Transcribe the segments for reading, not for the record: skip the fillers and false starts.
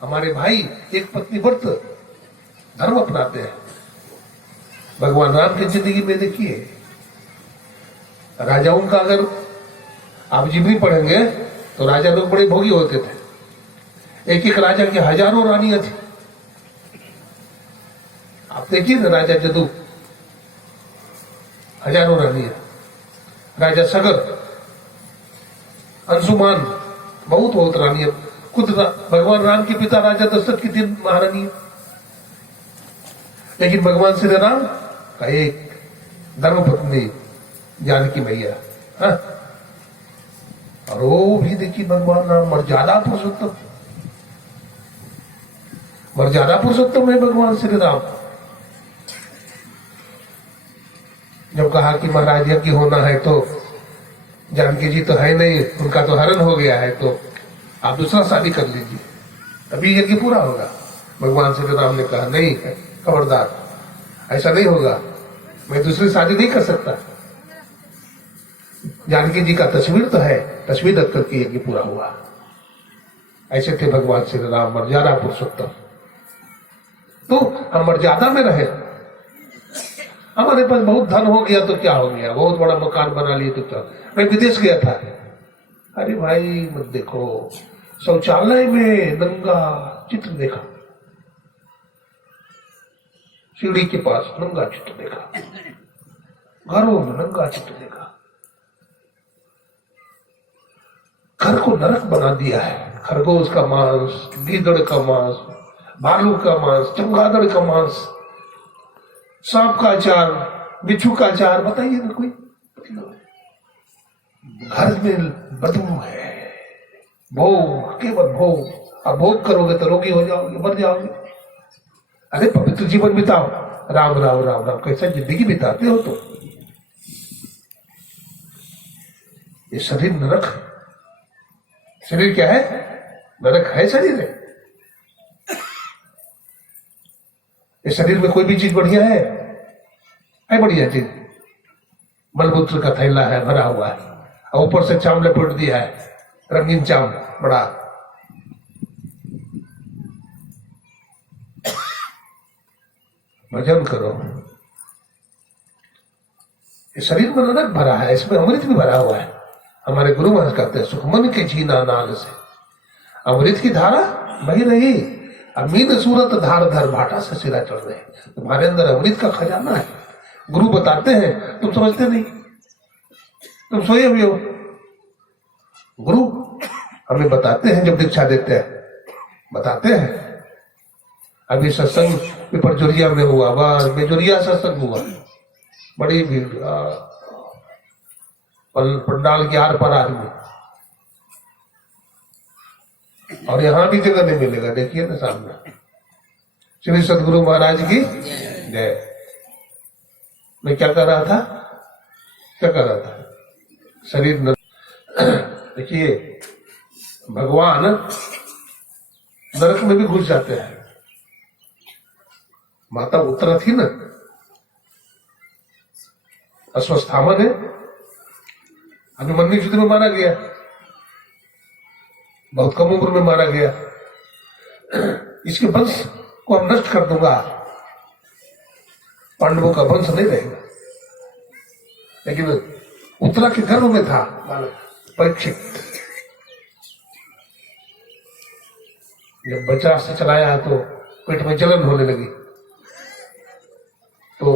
हमारे भाई एक पत्नी व्रत धर्म अपनाते हैं। भगवान राम की जिंदगी में देखिए, राजाओं का अगर आप जीवनी पढ़ेंगे तो राजा लोग बड़े भोगी होते थे। एक एक राजा की हजारों रानियां थी। आप देखिए ना, राजा जदू हजारों रानियां, राजा सगर, अंशुमान, बहुत बहुत रानियां। खुद भगवान राम के पिता राजा दशरथ की 3 महारानी। लेकिन भगवान श्री राम का एक धर्मपत्नी जानकी मैया। हाँ? और वो भी देखिए भगवान राम मर्यादा पुरुषोत्तम, मर्यादा पुरुषोत्तम है भगवान श्री राम। जब कहा कि महाराज यज्ञ होना है तो जानकी जी तो है नहीं, उनका तो हरण हो गया है, तो आप दूसरा शादी कर लीजिए, तभी यज्ञ पूरा होगा। भगवान श्री राम ने कहा नहीं, खबरदार, ऐसा नहीं होगा, मैं दूसरी शादी नहीं कर सकता। जानकी जी का तस्वीर तो है, तस्वीर रख करके यज्ञ पूरा हुआ। ऐसे थे भगवान श्री राम, मर्यादा पुरुषोत्तम। तो हम मर्यादा में रहे। हमारे पास बहुत धन हो गया तो क्या हो गया, बहुत बड़ा मकान बना लिए तो क्या। मैं विदेश गया था, अरे भाई मत देखो, शौचालय में नंगा चित्र देखा, सीढ़ी के पास नंगा चित्र देखा, घरों में नंगा चित्र देखा। घर को नरक बना दिया है। खरगोश का मांस, गीदड़ का मांस, भालू का मांस, चमगादड़ का मांस, सांप का अचार, बिच्छू का अचार, बताइए ना कोई। घर में बदबू है, भोग, केवल भोग। अब भोग करोगे तो रोगी हो जाओगे, मर जाओगे। अरे पवित्र जीवन बिताओ, राम राम राम राम कैसा जिंदगी बिताते हो। तो ये शरीर नरक है। शरीर क्या है? नरक है शरीर है। इस शरीर में कोई भी चीज बढ़िया है बढ़िया चीज। मलमूत्र का थैला है भरा हुआ है, और ऊपर से चाम लपेट दिया है, रंगीन चाम बड़ा। भजन करो। इस शरीर में नरक भरा है, इसमें अमृत भी भरा हुआ है। हमारे गुरु महाराज कहते हैं, सुखमन के जीना नाग से अमृत की धारा बही रही, अमीन सूरत धार धर भाटा से सिरा चढ़ रहे। तुम्हारे अंदर अमृत का खजाना है। गुरु बताते हैं, तुम समझते नहीं, तुम सोए हुए हो। गुरु हमें बताते हैं, जब दीक्षा देते हैं बताते हैं। अभी सत्संग परजुरिया में हुआ, बेजुरिया सत्संग हुआ, बड़ी भीड़, पंडाल के आर पार आदमी, और यहां भी जगह नहीं मिलेगा। देखिए ना सामने, श्री सदगुरु महाराज की जय। मैं क्या कर रहा था, शरीर देखिए, भगवान नरक में भी घुस जाते हैं। माता उत्तरा थी ना, अश्वस्थामा ने अभिमन्यु युद्ध में मारा गया, बहुत कम उम्र में मारा गया। इसके वंश को हम नष्ट कर दूंगा, पांडवों का वंश नहीं रहेगा। लेकिन उत्तरा के गर्भ में था परीक्षित, जब बच्चा से चलाया तो पेट में जलन होने लगी, तो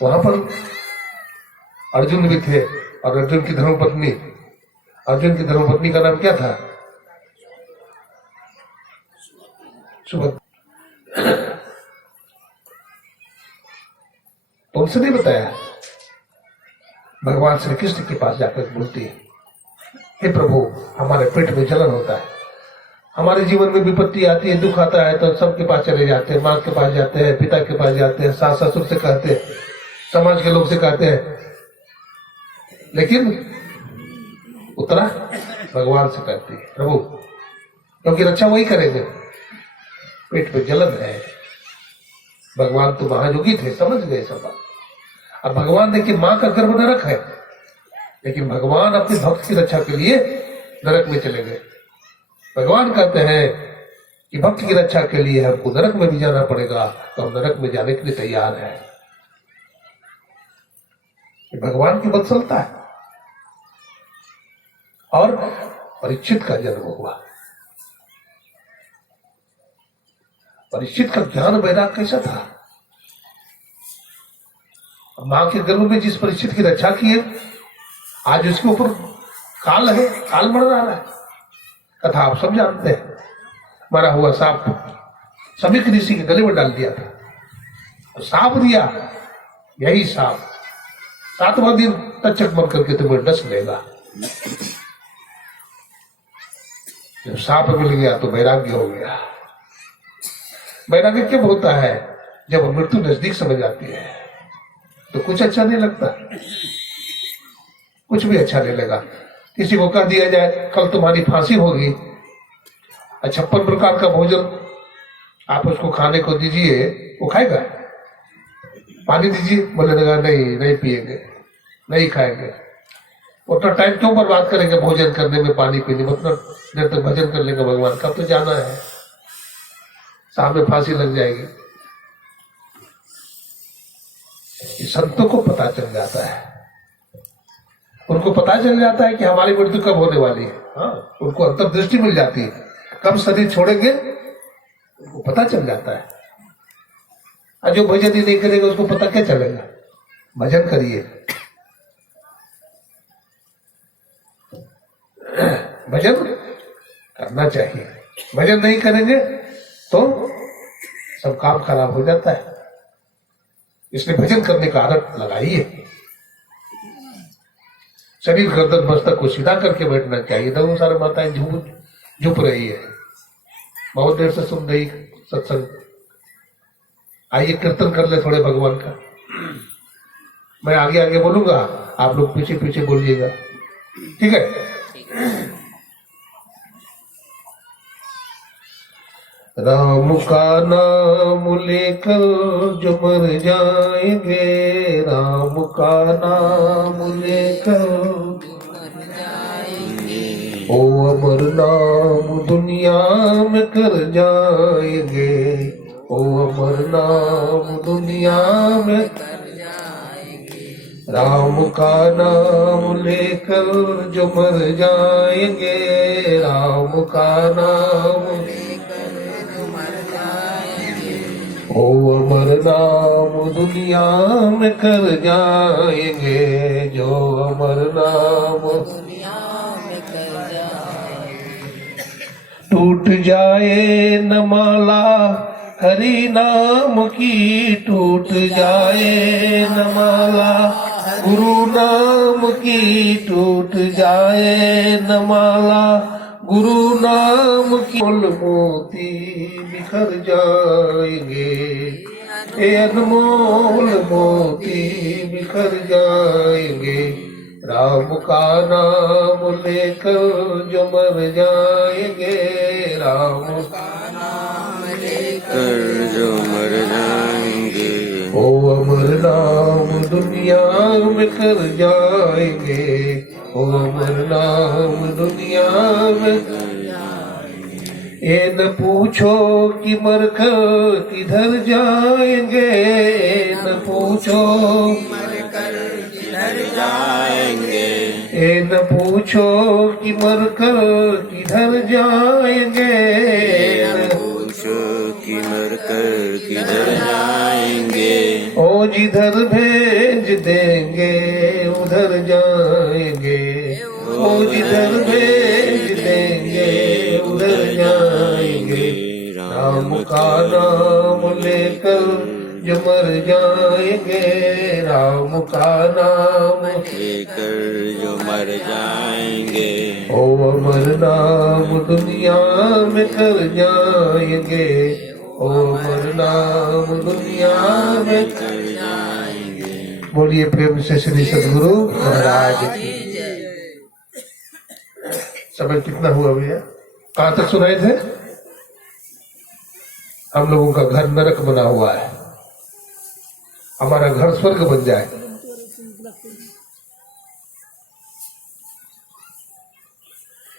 वहां पर अर्जुन भी थे, और अर्जुन की धर्मपत्नी का नाम क्या था? सुभद्रा। तो उनसे नहीं बताया। भगवान श्री कृष्ण के पास जाकर बोलती है, हे प्रभु, हमारे पेट में जलन होता है, हमारे जीवन में विपत्ति आती है, दुख आता है तो सबके पास चले जाते हैं, माँ के पास जाते हैं, पिता के पास जाते हैं, सास ससुर से कहते हैं, समाज के लोग से कहते हैं, लेकिन उत्तरा भगवान से कहती है, प्रभु, क्योंकि रक्षा वही करेंगे। पेट में जलन है। भगवान तो महायोगी थे, समझ गए सब बात। अब भगवान देखिए, माँ का गर्भ नरक है, लेकिन भगवान अपने भक्त की रक्षा के लिए नरक में चले गए। भगवान कहते हैं कि भक्त की रक्षा के लिए हमको नरक में भी जाना पड़ेगा, तो हम नरक में जाने के लिए तैयार हैं। ये भगवान की बदसलता है। और परीक्षित का जन्म हुआ। परीक्षित का ज्ञान वैराग कैसा था? मां के गर्भ में जिस परीक्षित की रक्षा की है, आज उसके ऊपर काल है, काल मर रहा है। कथा आप सब जानते हैं। मरा हुआ सांप सभी ऋषि के गले में डाल दिया था, तो सांप दिया, यही सांप 7वां दिन तक्षक बन करके तुम्हें डस लेगा। जब सांप मिल गया तो वैराग्य हो गया। वैराग्य कब होता है? जब मृत्यु नजदीक समझ आती है तो कुछ अच्छा नहीं लगता, कुछ भी अच्छा नहीं लगा। किसी को कह दिया जाए कल तुम्हारी फांसी होगी, 56 प्रकार का भोजन आप उसको खाने को दीजिए, वो खाएगा? पानी दीजिए, बोले लगा नहीं पिएंगे, नहीं खाएंगे। उतना टाइम क्यों बर्बाद करेंगे भोजन करने में, पानी पीने में? उतना देर तक भजन कर लेंगे भगवान का, तो जाना है, सामने फांसी लग जाएगी। संतों को पता चल जाता है, उनको पता चल जाता है कि हमारी मृत्यु कब होने वाली है। हाँ, उनको अंतर्दृष्टि मिल जाती है, कब शरीर छोड़ेंगे उनको पता चल जाता है। और जो भजन ही नहीं करेगा उसको पता क्या चलेगा? भजन करिए, भजन करना चाहिए। भजन नहीं करेंगे तो सब काम खराब हो जाता है। इसलिए भजन करने का आदत लगाइए। शरीर गर्दन मस्तक को सीधा करके बैठना चाहिए। दो सारे माताएं झुप रही है, बहुत देर से सुन रही सत्संग। आइए कीर्तन कर ले थोड़े भगवान का। मैं आगे आगे बोलूंगा, आप लोग पीछे पीछे बोलिएगा, ठीक है? राम का नाम लेकर जो मर जाएंगे, राम का नाम लेकर ओ अमर नाम दुनिया में कर जाएंगे, ओ अमर नाम दुनिया में कर जाएंगे। राम का नाम लेकर जो मर जाएंगे, राम का नाम ओ अमर नाम दुनिया में कर जाएंगे, जो अमर नाम दुनिया में कर जाएंगे। टूट जाए न माला हरि नाम की, टूट जाए न माला गुरु नाम की, टूट जाए न माला गुरु नाम की। फूल मोती बिखर जाएंगे, ए अनमोल मोती बिखर जाएंगे। राम का नाम लेकर जो मर जाएंगे, राम का नाम लेकर जो मर जाएंगे, ओ अमर नाम दुनिया में कर जाएंगे, ओ अमर नाम दुनिया में कर जाएंगे। ये न पूछो कि मर कर किधर जाएंगे, न पूछो मर कर किधर जाएंगे, ये न पूछो कि मर कर किधर जाएंगे, न पूछो कि मर कर किधर जाएंगे। ओ जिधर भेज देंगे उधर जाएंगे, ओ जिधर भेज देंगे उधर जाएंगे। राम का नाम लेकर जो मर जाएंगे, राम का नाम लेकर जो मर जाएंगे, ओ अमर नाम दुनिया में कर जाएंगे, ओ अमर नाम दुनिया में कर जाएंगे। बोलिए प्रेम से श्री सद्गुरु महाराज की। समय कितना हुआ भैया? कहाँ तक सुनाए थे? हम लोगों का घर नरक बना हुआ है, हमारा घर स्वर्ग बन जाए।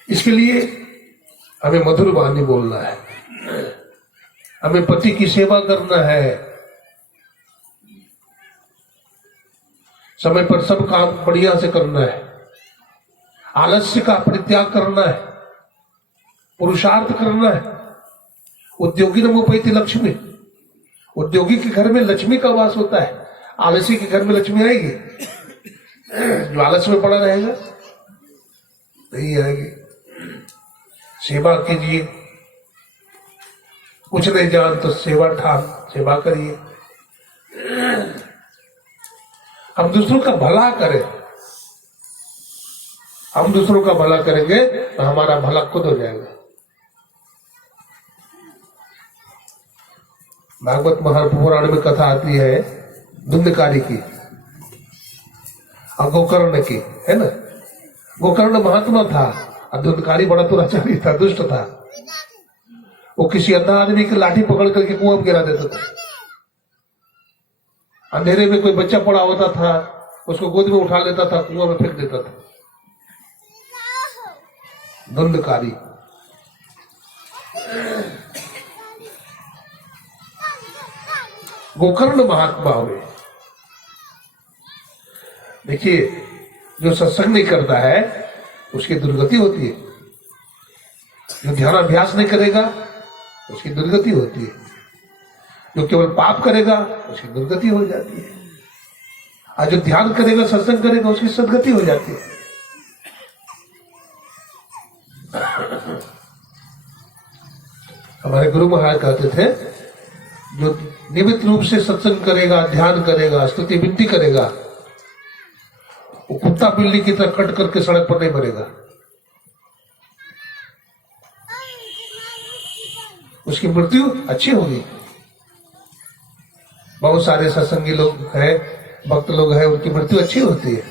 इसके लिए हमें मधुर वाणी बोलना है। हमें पति की सेवा करना है, समय पर सब काम बढ़िया से करना है, आलस्य का परित्याग करना है, पुरुषार्थ करना है। उद्योगी नमोपैति लक्ष्मी, उद्योगी के घर में लक्ष्मी का वास होता है, आलसी के घर में लक्ष्मी आएगी? जो आलस में पड़ा रहेगा नहीं आएगी। सेवा कीजिए, कुछ नहीं जान तो सेवा ठान, सेवा करिए। हम दूसरों का भला करें, हम दूसरों का भला करेंगे तो हमारा भला खुद हो जाएगा। भागवत महापुराण में कथा आती है धुंधकारी की और गोकर्ण की, है ना। गोकर्ण महात्मा था और धुंधकारी बड़ा दुराचारी था, दुष्ट था। वो किसी अंधा आदमी की लाठी पकड़ करके कुआं में गिरा देता था। अंधेरे में कोई बच्चा पड़ा होता था, उसको गोद में उठा लेता था, कुआं में फेंक देता था। धुंधकारी। गोकर्ण महात्मा हुए। देखिए, जो सत्संग नहीं करता है उसकी दुर्गति होती है, जो ध्यान अभ्यास नहीं करेगा उसकी दुर्गति होती है, जो केवल पाप करेगा उसकी दुर्गति हो जाती है, और जो ध्यान करेगा सत्संग करेगा उसकी सदगति हो जाती है। हमारे गुरु महाराज कहते थे, जो नियमित रूप से सत्संग करेगा, ध्यान करेगा, स्तुति विनती करेगा, वो कुत्ता बिल्ली की तरह कट करके सड़क पर नहीं मरेगा। उसकी मृत्यु अच्छी होगी। बहुत सारे सत्संगी लोग हैं, भक्त लोग हैं, उनकी मृत्यु अच्छी होती है।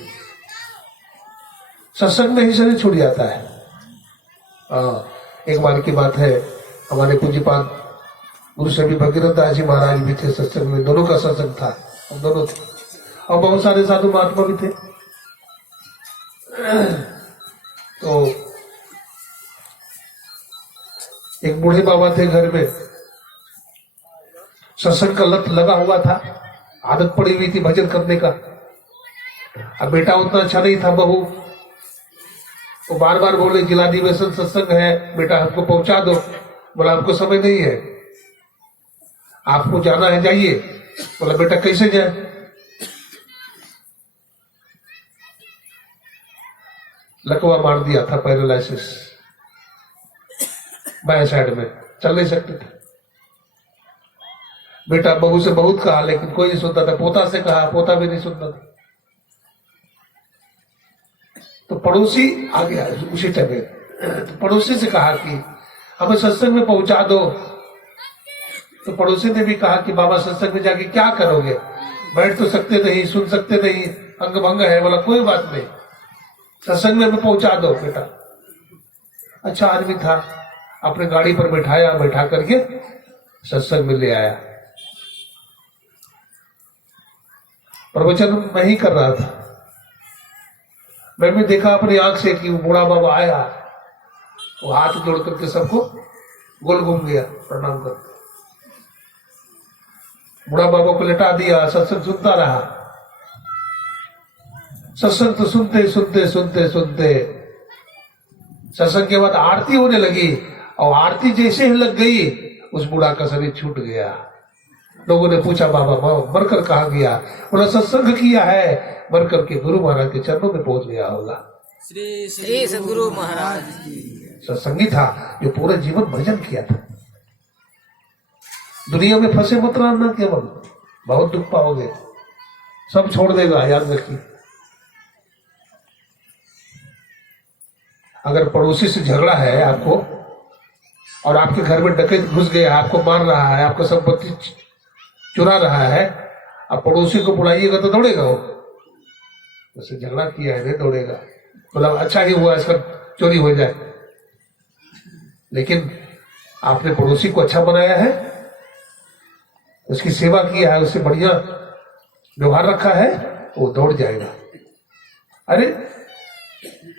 सत्संग में ही शरीर छूट जाता है। एक बार की बात है, हमारे पूज्यपाद गुरु स्वामी भगीरथ दास जी महाराज भी थे सत्संग में, दोनों का सत्संग था, हम दोनों थे, और बहुत सारे साधु महात्मा भी थे। तो एक बूढ़े बाबा थे, घर में सत्संग का लत लगा हुआ था, आदत पड़ी हुई थी भजन करने का। अब बेटा उतना अच्छा नहीं था, बहू वो बार बार बोले जिला अधिवेशन सत्संग है, बेटा हमको पहुंचा दो। बोला हमको समय नहीं है, आपको जाना है जाइए। बोला बेटा कैसे जाए? लकवा मार दिया था, पैरालिसिस, बाएं साइड में, चल नहीं सकते थे। बेटा बहू से बहुत कहा लेकिन कोई नहीं सुनता था, पोता से कहा, पोता भी नहीं सुनता था। तो पड़ोसी आ गया उसी टाइम, तो पड़ोसी से कहा कि हमें सत्संग में पहुंचा दो। तो पड़ोसी ने भी कहा कि बाबा सत्संग में जाके क्या करोगे, बैठ तो सकते नहीं, सुन सकते नहीं, अंग भंग है। बोला कोई बात नहीं, सत्संग में पहुंचा दो बेटा। अच्छा आदमी था, अपने गाड़ी पर बैठाया, बैठा करके सत्संग में ले आया। प्रवचन मैं ही कर रहा था, मैं भी देखा अपनी आंख से कि बूढ़ा बाबा आया, वो हाथ जोड़ करके सबको गोल घूम गया प्रणाम करके। बूढ़ा बाबा को लेटा दिया, सत्संग सुनता रहा। सत्संग तो सुनते सुनते सुनते सुनते सत्संग के बाद आरती होने लगी, और आरती जैसे ही लग गई उस बूढ़ा का शरीर छूट गया। लोगों ने पूछा बाबा मरकर कहाँ गया? बोला सत्संग किया है, मरकर के गुरु महाराज के चरणों में पहुंच गया होगा। श्री सद्गुरु महाराज सत्संगी था जो पूरा जीवन भजन किया था। दुनिया में फंसे मत रहना, केवल बहुत दुख पाओगे, सब छोड़ देगा, याद रखिए। अगर पड़ोसी से झगड़ा है आपको, और आपके घर में डकैत घुस गया, आपको मार रहा है, आपको संपत्ति चुरा रहा है, अब पड़ोसी को बुलाइएगा तो दौड़ेगा वो? उससे झगड़ा किया है नहीं दौड़ेगा, मतलब अच्छा ही हुआ इसका चोरी हो जाए। लेकिन आपने पड़ोसी को अच्छा बनाया है, उसकी सेवा किया है, उससे बढ़िया व्यवहार रखा है, वो दौड़ जाएगा। अरे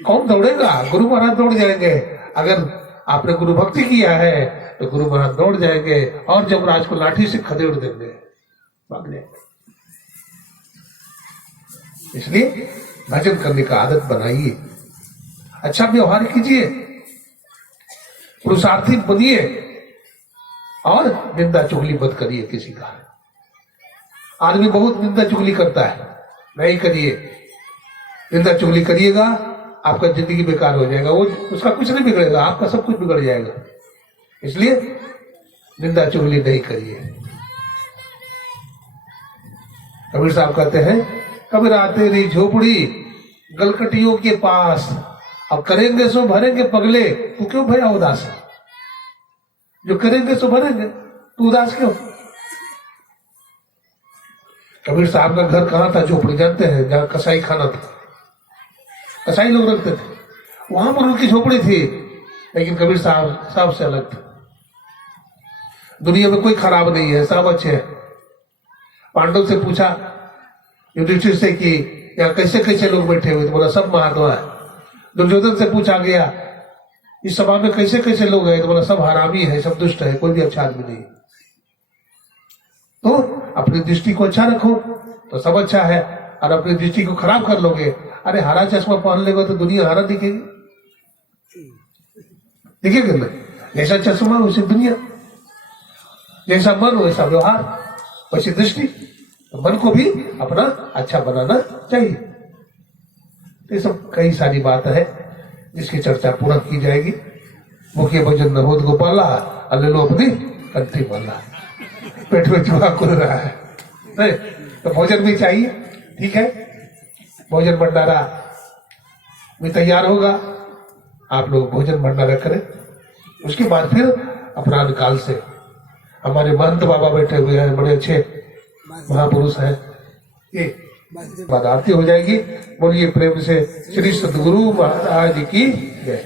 कौन दौड़ेगा? गुरु महाराज दौड़ जाएंगे। अगर आपने गुरु भक्ति किया है तो गुरु महाराज दौड़ जाएंगे और जमराज को लाठी से खदेड़ देंगे, भाग जाएंगे। इसलिए भजन करने का आदत बनाइए, अच्छा व्यवहार कीजिए, पुरुषार्थी बनिए और निंदा चुगली मत करिए किसी का। आदमी बहुत निंदा चुगली करता है, नहीं करिए। निंदा चुगली करिएगा आपका जिंदगी बेकार हो जाएगा, वो उसका कुछ नहीं बिगड़ेगा, आपका सब कुछ बिगड़ जाएगा। इसलिए निंदा चुगली नहीं करिए। कबीर साहब कहते हैं, कबीरा तेरी झोपड़ी गलकटियों के पास, अब करेंगे सो भरेंगे पगले, तू क्यों भया उदास है? जो करेंगे सो भरेंगे, तू उदास क्यों? कबीर साहब का घर कहाँ था? झोपड़ी जानते हैं, जहाँ कसाई खाना था, कसाई लोग रखते थे, वहां पर उनकी झोपड़ी थी। लेकिन कबीर साहब से अलग था। दुनिया में कोई खराब नहीं है, सब अच्छे हैं। पांडव से पूछा युधिष्ठिर से कि यहाँ कैसे कैसे लोग बैठे हुए थे, बोला सब महात्मा है। दुर्योधन से पूछा गया इस सभा में कैसे कैसे लोग हैं, तो बोला सब हरामी है, सब दुष्ट है, कोई भी अच्छा आदमी नहीं। तो अपनी दृष्टि को अच्छा रखो तो सब अच्छा है, और अपनी दृष्टि को खराब कर लोगे, अरे हरा चश्मा पहन लेगा तो दुनिया हरा दिखेगी, दिखेगी ना? जैसा चश्मा वैसी दुनिया, जैसा मन वैसा व्यवहार, वैसी दृष्टि। तो मन को भी अपना अच्छा बनाना चाहिए। तो ये सब कई सारी बात है जिसकी चर्चा पूर्ण की जाएगी। मुख्य भोजन न हो गोपाला, अल्ले लो अपनी कंठी माला, पेट में चूहा खुल रहा है, नहीं तो भोजन भी चाहिए। ठीक है, भोजन भंडारा भी तैयार होगा, आप लोग भोजन भंडारा करें। उसके बाद फिर अपराध काल से हमारे महंत बाबा बैठे हुए हैं, बड़े अच्छे महापुरुष हैं, ये बाद आरती हो जाएगी। बोलिए प्रेम से श्री सद्गुरु महाराज की जय।